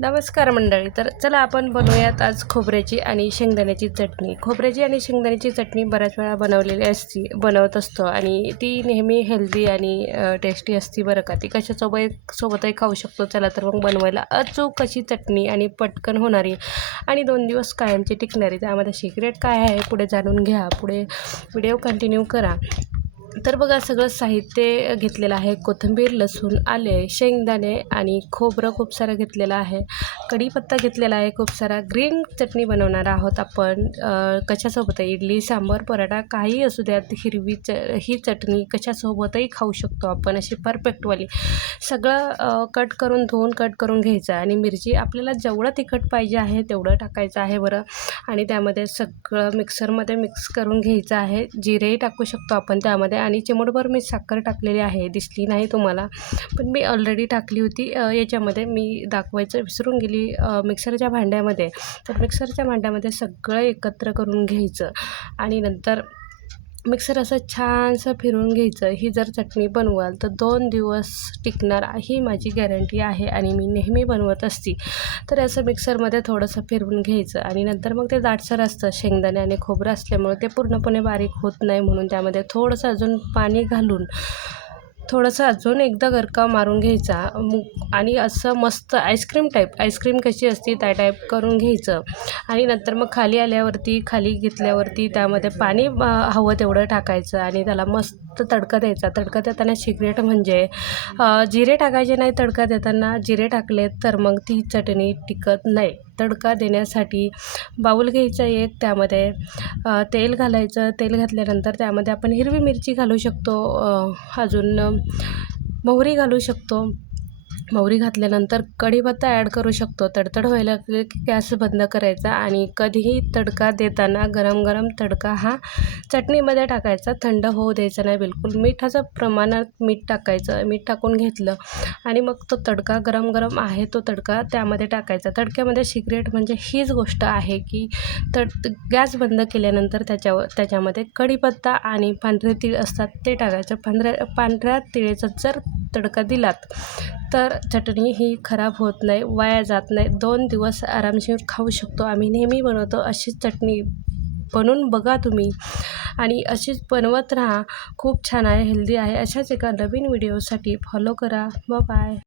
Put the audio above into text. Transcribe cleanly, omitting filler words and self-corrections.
नमस्कार मंडळी. तर चला आपण बनवूयात आज खोबऱ्याची आणि शेंगदाण्याची चटणी. खोबऱ्याची आणि शेंगदाण्याची चटणी बऱ्याच वेळा बनवत असतो आणि ती नेहमी हेल्दी आणि टेस्टी असते बरं का. ती सोबतही खाऊ शकतो. चला तर मग बनवायला अचूक अशी चटणी आणि पटकन होणारी आणि 2 दिवस कायमची टिकणारी. त्यामध्ये सिक्रेट काय आहे पुढे जाणून घ्या. पुढे व्हिडिओ कंटिन्यू करा. तर बघा, सगळं साहित्य घेतलेलं आहे. कोथिंबीर, लसूण, आले, शेंगदाणे आणि खोबरं खूप सारं घेतलेलं आहे. कढीपत्ता घेतलेला आहे खूप सारा. ग्रीन चटणी बनवणार आहोत आपण. कशासोबत? इडली, सांबार, पराठा काही असू द्यात. ही चटणी कशासोबतही खाऊ शकतो आपण, अशी परफेक्टवाली. सगळं धुवून कट करून घ्यायचं आणि मिरची आपल्याला जेवढं तिखट पाहिजे आहे तेवढं टाकायचं आहे बरं. आणि त्यामध्ये सगळं मिक्सरमध्ये मिक्स करून घ्यायचं आहे. जिरेही टाकू शकतो आपण त्यामध्ये आणि चिमूटभर मी साखर टाकलेली आहे. दिसली नाही तुम्हाला, पण मी ऑलरेडी टाकली होती. याच्यामध्ये मी दाखवायचं विसरून गेली. मिक्सरच्या भांड्यामध्ये मिक्सरच्या भांड्यामध्ये सगळं एकत्र करून घ्यायचं आणि नंतर मिक्सर असं छानसं फिरवून घ्यायचं. ही जर चटणी बनवाल तर 2 दिवस टिकणार ही माझी गॅरंटी आहे आणि मी नेहमी बनवत असते. तर असं मिक्सरमध्ये थोडंसं फिरवून घ्यायचं आणि नंतर मग ते दाटसर असतं. शेंगदाणे आणि खोबरं असल्यामुळे ते पूर्णपणे बारीक होत नाही, म्हणून त्यामध्ये थोडंसं अजून पाणी घालून अजून एकदा गरका मारून घ्यायचा आणि असं मस्त आईस्क्रीम कशी असते त्या टाईप करून घ्यायचं. आणि नंतर मग खाली घेतल्यावरती त्यामध्ये पाणी हवं तेवढं टाकायचं आणि त्याला मस्त तडका द्यायचा. तडका देताना सिक्रेट म्हणजे जिरे टाकायचे नाही. तडका देताना जिरे टाकले तर मग ती चटणी टिकत नाही. तडका देण्यासाठी बाऊल घ्यायचा एक, त्यामध्ये तेल घालायचं. तेल घातल्यानंतर त्यामध्ये आपण हिरवी मिरची घालू शकतो, अजून मोहरी घालू शकतो. मोहरी घातल्यानंतर कढीपत्ता ॲड करू शकतो. तडतड व्हायला लागले की गॅस बंद करायचा आणि कधीही तडका देताना गरम तडका हा चटणीमध्ये टाकायचा. थंड होऊ द्यायचा नाही बिलकुल. मिठाचं प्रमाणात मीठ टाकायचं. मीठ टाकून घेतलं आणि मग तो तडका गरम आहे तो तडका त्यामध्ये टाकायचा. तडक्यामध्ये सिक्रेट म्हणजे हीच गोष्ट आहे की गॅस बंद केल्यानंतर त्याच्यामध्ये कढीपत्ता आणि पांढरे तीळ असतात ते टाकायचं. पांढऱ्या तिळाचा जर तडका दिलात तर चटणी ही खराब होत नाही, वाया जात नाही. 2 दिवस आरामशीर खाऊ शकतो. आम्ही नेहमी बनवतो अशीच चटणी. बनवून बघा तुम्ही आणि अशीच बनवत राहा. खूप छान आहे, हेल्दी आहे. अशाच एका नवीन व्हिडिओसाठी फॉलो करा. बाय.